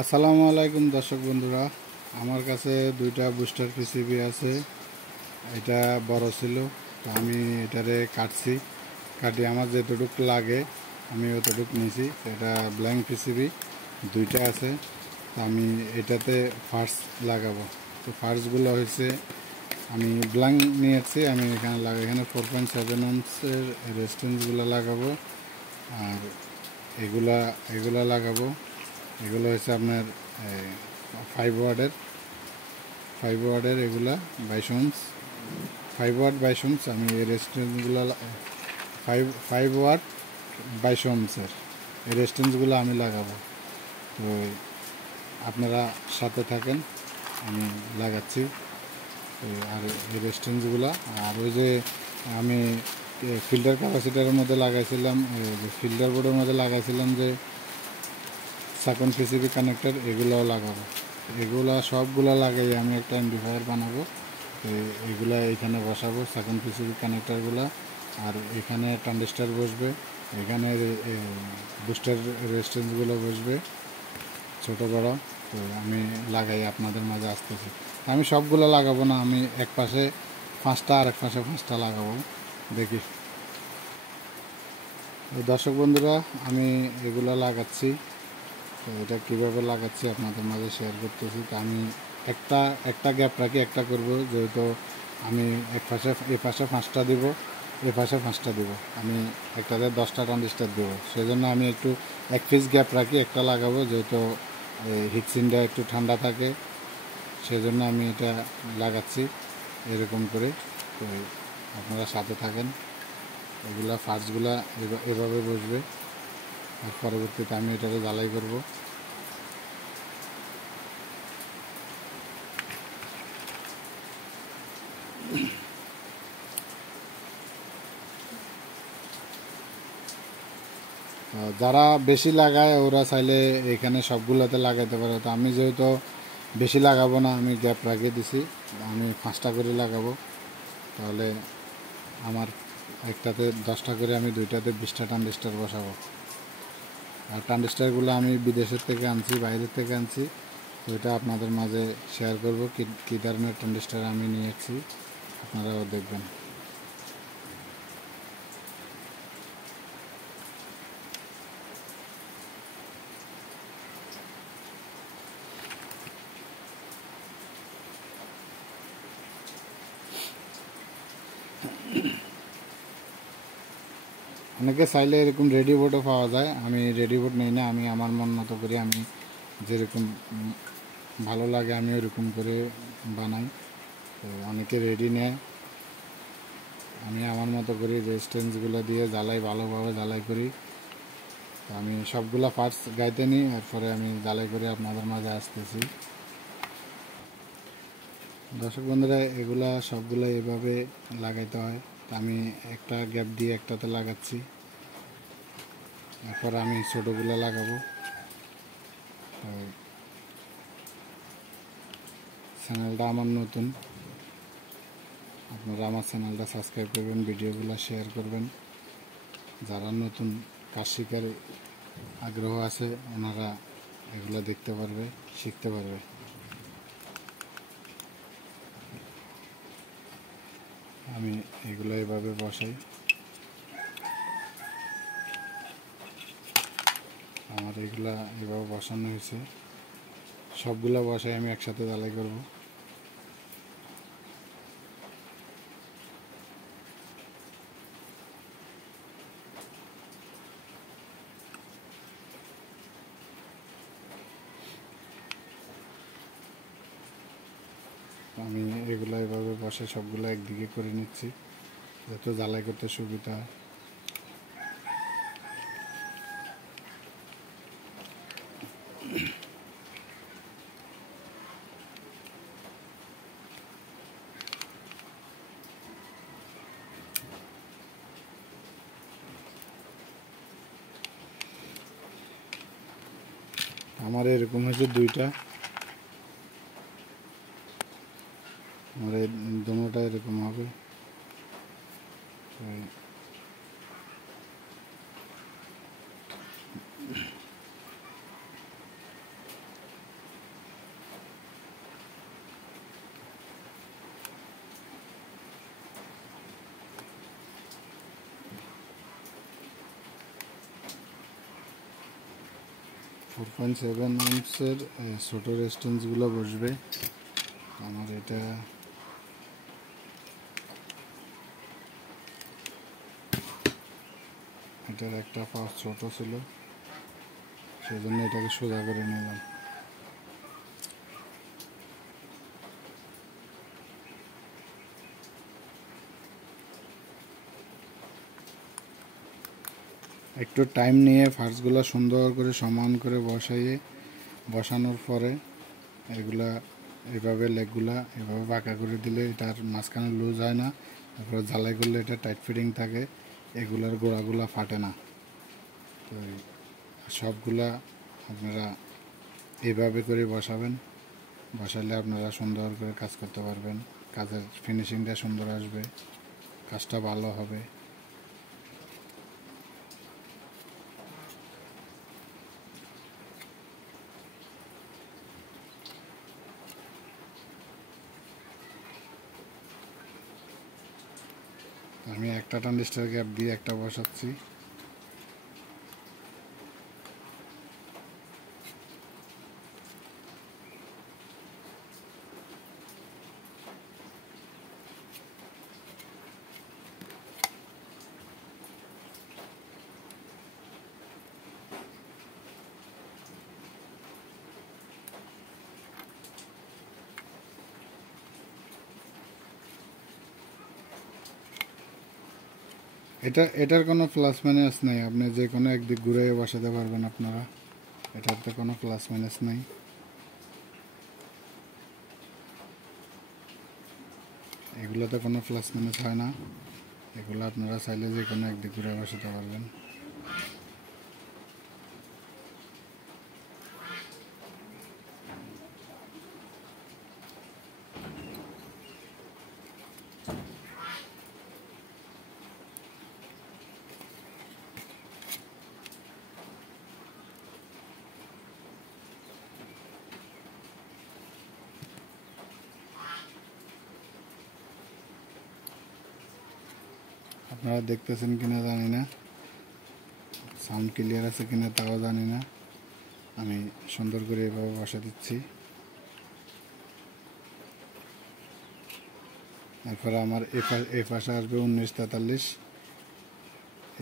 আসসালামু আলাইকুম দর্শক বন্ধুরা, আমার কাছে দুইটা বুস্টার পিসিবি আছে। এটা বড় ছিল, তো আমি এটারে কাটি আমার যতটুকু লাগে আমি অতটুকু নিয়েছি। এটা ব্ল্যাঙ্ক পিসিবি দুইটা আছে, তো আমি এটাতে ফার্স্ট লাগাবো। তো ফার্স্টগুলো হয়েছে আমি ব্ল্যাঙ্ক নিয়েছি, আমি এখানে 4.7 ওহমসের রেজিস্ট্যান্সগুলো লাগাবো। আর এগুলা লাগাবো। এগুলো হচ্ছে আপনার 5 ওয়াটের এগুলা 22 ওহমস, 5 ওয়াট 22 ওহমস। আমি এই রেজিস্ট্যান্সগুলো 5 ওয়াট 22 ওহমসের এই রেজিস্ট্যান্সগুলো আমি লাগাবো। তো আপনারা সাথে থাকেন, আমি লাগাচ্ছি। আর এই রেজিস্ট্যান্সগুলো, আর ওই যে আমি ফিল্টার ক্যাপাসিটারের মধ্যে লাগাইছিলাম, ফিল্টার বোর্ডের মধ্যে লাগাইছিলাম যে সাকন পিসিবি কানেক্টর, এগুলোও লাগাবো। এগুলা সবগুলা লাগাই আমি একটা এমপ্লিফায়ার বানাবো। তো এগুলা এখানে বসাবো সাকন পিসিবি কানেক্টরগুলা। আর এখানে ট্রানজিস্টার বসবে, এখানে বুস্টার রেজিস্ট্যান্সগুলো বসবে ছোট বড়। তো আমি লাগাই আপনাদের মাঝে আসতেছি। আমি সবগুলো লাগাবো না, আমি এক পাশে 5টা আর এক পাশে 5টা লাগাবো। দেখি দর্শক বন্ধুরা, আমি এগুলো লাগাচ্ছি। তো এটা কীভাবে লাগাচ্ছি আপনাদের মাঝে শেয়ার করতেছি। তো আমি একটা গ্যাপ রাখি একটা করব, যেহেতু আমি এ পাশে 5টা দিব, এ পাশে 5টা দিব। আমি একটাতে 10টা ট্রানজিস্টার দেবো, সেই জন্য আমি একটু 1 পিস গ্যাপ রাখি একটা লাগাবো, যেহেতু হিটসিনটা একটু ঠান্ডা থাকে, সেজন্য আমি এটা লাগাচ্ছি এরকম করে। তো আপনারা সাথে থাকেন। এগুলা ফার্স্টগুলা এভাবে বসবে, আর পরবর্তীতে আমি এটাকে জ্বালাই করব। যারা বেশি লাগায় ওরা চাইলে এখানে সবগুলোতে লাগাইতে পারে। তো আমি যেহেতু বেশি লাগাবো না, আমি গ্যাপ রাখিয়ে দিছি, আমি 5টা করে লাগাবো। তাহলে আমার একটাতে 10টা করে, আমি দুইটাতে 20টা ট্রানজিস্টার বসাবো। আর ট্রানজিস্টারগুলো আমি বিদেশের থেকে আনছি, বাইরের থেকে আনছি। তো এটা আপনাদের মাঝে শেয়ার করব কী ধরনের ট্রানজিস্টার আমি নিয়েছি, আপনারাও দেখবেন। অনেকে চাইলে এরকম রেডি বোর্ডও পাওয়া যায়, আমি রেডি বোর্ড নিই না, আমি আমার মন মতো করে আমি যেরকম ভালো লাগে আমি ওরকম করে বানাই। তো অনেকে রেডি নেয়, আমি আমার মতো করি রেজিস্ট্যান্সগুলো দিয়ে জ্বালাই, ভালোভাবে জ্বালাই করি। তো আমি সবগুলা পার্টস গাইতে নিই, এরপরে আমি জ্বালাই করে আপনাদের মাঝে আসতেছি। দর্শক বন্ধুরা, এগুলা সবগুলো এভাবে লাগাইতে হয়। তো আমি একটা গ্যাপ দিয়ে একটাতে লাগাচ্ছি, এরপর আমি ছোটোগুলো লাগাবো। তো চ্যানেলটা আমার নতুন, আপনারা আমার চ্যানেলটা সাবস্ক্রাইব করবেন, ভিডিওগুলো শেয়ার করবেন। যারা নতুন কাজ শিখার আগ্রহ আছে ওনারা এগুলো দেখতে পারবে, শিখতে পারবে। আমি এগুলো এভাবে বসাই, আমার এগুলা এভাবে বসানো হয়েছে। সবগুলো বসাই আমি একসাথে জ্বালাই করব। আমি এগুলো এভাবে বসে সবগুলো একদিকে করে নিচ্ছি, যাতে জ্বালাই করতে সুবিধা হয়। আমার এরকম হয়েছে দুইটা, আমার এই দুটোটা এরকম হবে। 4.7 ইঞ্চের ছোটো রেস্টেন্সগুলো বসবে আমার। এটার একটা পাশ ছোট ছিল, সেজন্য এটাকে সোজা করে নিলাম। একটু টাইম নিয়ে ফার্সগুলো সুন্দর করে সমান করে বসানোর পরে এগুলা এভাবে লেগগুলা এভাবে বাঁকা করে দিলে এটার মাঝখানে লুজ হয় না। তারপরে ঝালাই করলে এটা টাইট ফিটিং থাকে, এগুলার গোড়াগুলা ফাটে না। তো সবগুলা আপনারা এইভাবে করে বসালে আপনারা সুন্দর করে কাজ করতে পারবেন, কাজের ফিনিশিংটা সুন্দর আসবে, কাজটা ভালো হবে। আমি একটা ট্রানজিস্টার গ্যাপ দিয়ে একটা বসাচ্ছি। এটার কোনো প্লাস মাইনাস নেই, আপনি যে কোনো একদিক ঘুরে বসাতে পারবেন আপনারা, এটাতে কোনো প্লাস মাইনাস নেই। এগুলোতে কোনো প্লাস মাইনাস হয় না, এগুলো আপনারা চাইলে যে কোনো একদিক ঘুরে বসাতে পারবেন। আপনারা দেখতেছেন কিনা জানি না, সাউন্ড ক্লিয়ার আছে কিনা তাও জানি না। আমি সুন্দর করে এভাবে বসা দিচ্ছি। এরপরে আমার এই পাশে আসবে 1943,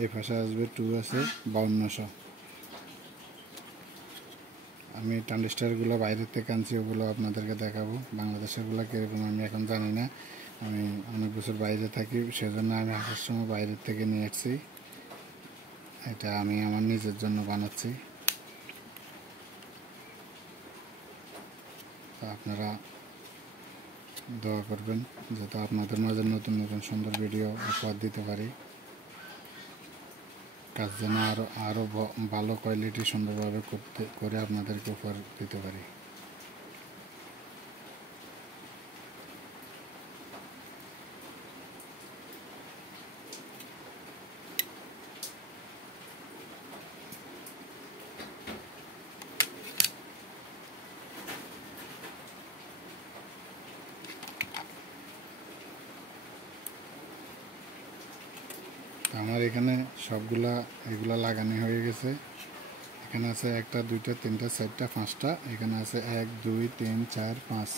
এই পাশে আসবে 2 আছে 5200। আমি ট্রানজিস্টারগুলো বাইরের থেকে আনছি, ওগুলো আপনাদেরকে দেখাবো। বাংলাদেশেরগুলো কীরকম আমি এখন জানি না, আমি অনেক বছর বাইরে থাকি, সেজন্য আমি আসার সময় বাইরের থেকে নিয়ে এসেছি। এটা আমি আমার নিজের জন্য বানাচ্ছি। আপনারা দোয়া করবেন যাতে আপনাদের মাঝে নতুন নতুন সুন্দর ভিডিও উপহার দিতে পারি, কাজ যেন আরও ভালো কোয়ালিটি সুন্দরভাবে করে আপনাদেরকে উপহার দিতে পারি। আমার এখানে এগুলা লাগানো হয়ে গেছে। এখানে আছে 1টা 2টা 3টা 4টা 5টা, এখানে আছে 1 2 3 4 5,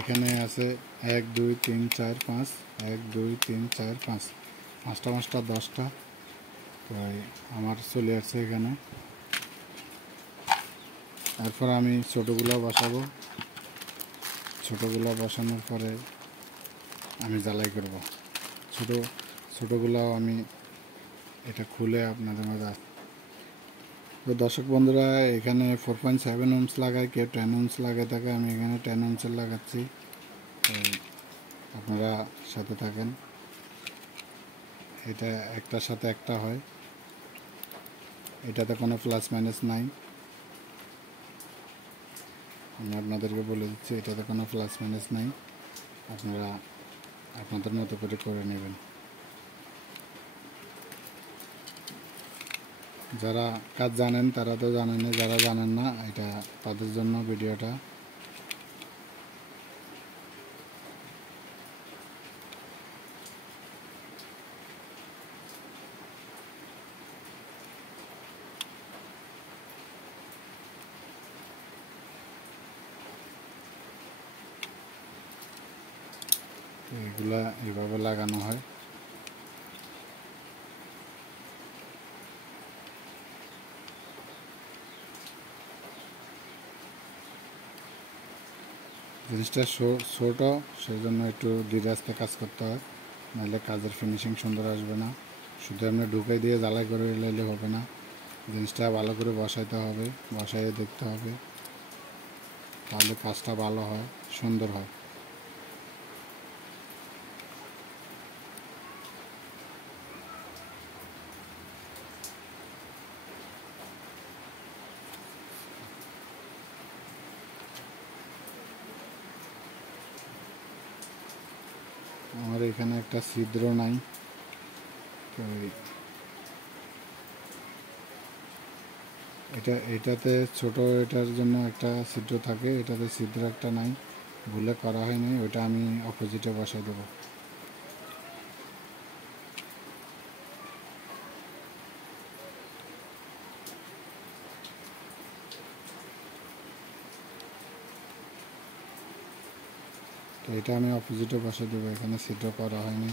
এখানে আছে 1 2 3 4 5, 1 2 3 4 5, 5টা 10টা। তো আমার চলে আসছে এখানে। তারপর আমি ছোটোগুলো বসাবো, ছোটোগুলো বসানোর পরে আমি জ্বালাই করব। ছোটোগুলো আমি এটা খুলে আপনাদের মাঝে। তো দর্শক বন্ধুরা, এখানে 4.7 ohms লাগায়, কেউ 10 ohms লাগায় থাকে, আমি এখানে 10 ohms লাগাচ্ছি। আপনারা সাথে থাকেন, এটা একটার সাথে একটা হয়, এটাতে কোনো প্লাস মাইনাস নাই। আমি আপনাদেরকে বলে দিচ্ছি, এটাতে কোনো প্লাস মাইনাস নাই, আপনারা আপনাদের মতো করে নেবেন। যারা কাজ জানেন তারা তো জানেন, যারা জানেন না এটা তাদের জন্য ভিডিওটা। এগুলা এভাবে লাগানো হয়। জিনিসটা ছোট, সেই জন্য একটু ধীরে আস্তে কাজ করতে হয়, নাহলে কাজের ফিনিশিং সুন্দর আসবে না। শুধু আপনি ঢুকাই দিয়ে জ্বালাই করে লাইলে হবে না, জিনিসটা ভালো করে বসাইতে হবে, বসাইয়ে দেখতে হবে, তাহলে কাজটা ভালো হয়, সুন্দর হয়। আমার এখানে একটা ছিদ্র নাই, তো এটাতে ছোট, এটার জন্য একটা ছিদ্র থাকে, এটাতে ছিদ্র একটা নাই, ভুলে করা হয়নি, ওইটা আমি অপোজিটে বসাই দেবো। তো এটা আমি অপোজিটে বসাই দেবো, এখানে ছিদ্র করা হয়নি।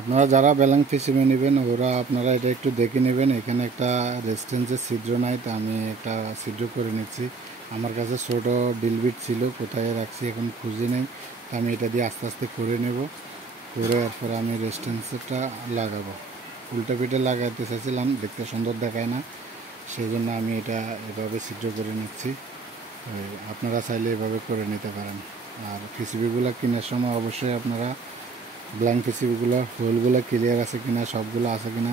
আপনারা যারা ব্যালেং পিসিবি নেবেন ওরা আপনারা এটা একটু দেখে নেবেন। এখানে একটা রেজিস্ট্যান্সের ছিদ্র নাই, তো আমি একটা ছিদ্র করে নিচ্ছি। আমার কাছে ছোট ডিলবিট ছিল, কোথায় রাখছি এখন খুঁজে নেই, তো আমি এটা দিয়ে আস্তে আস্তে করে নেব। করে এরপরে আমি রেজিস্ট্যান্সটা লাগাবো। উল্টা পিঠে লাগাইতে চাইছিলাম, দেখতে সুন্দর দেখায় না, সেই জন্য আমি এটা এভাবে ছিদ্র করে নিচ্ছি। আপনারা চাইলে এভাবে করে নিতে পারেন। আর পিসিবিগুলো কেনার সময় অবশ্যই আপনারা ব্ল্যাঙ্ক পিসিবিগুলো হোলগুলো ক্লিয়ার আছে কিনা, সবগুলো আছে কিনা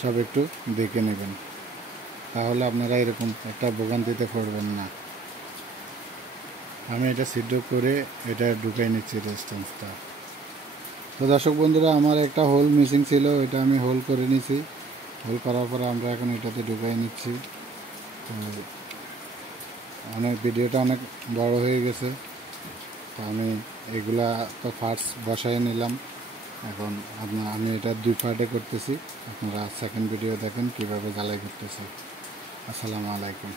সব একটু দেখে নেবেন, তাহলে আপনারা এরকম একটা ভোগান্তিতে পড়বেন না। আমি এটা ছিদ্র করে এটা ঢুকাই নিচ্ছি রেজিস্ট্যান্সটা। তো দর্শক বন্ধুরা, আমার একটা হোল মিসিং ছিল, এটা আমি হোল করে নিছি। হোল করার পরে আমরা এখন এটাতে ঢুকাই নিচ্ছি। তো ভিডিওটা অনেক বড় হয়ে গেছে, তো আমি এগুলা তো ফার্স্ট বসাই নিলাম। এখন আমি এটা 2 পার্টে করতেছি, আপনারা সেকেন্ড ভিডিও দেখেন কীভাবে জ্বালাই করতেছি। আসসালামু আলাইকুম।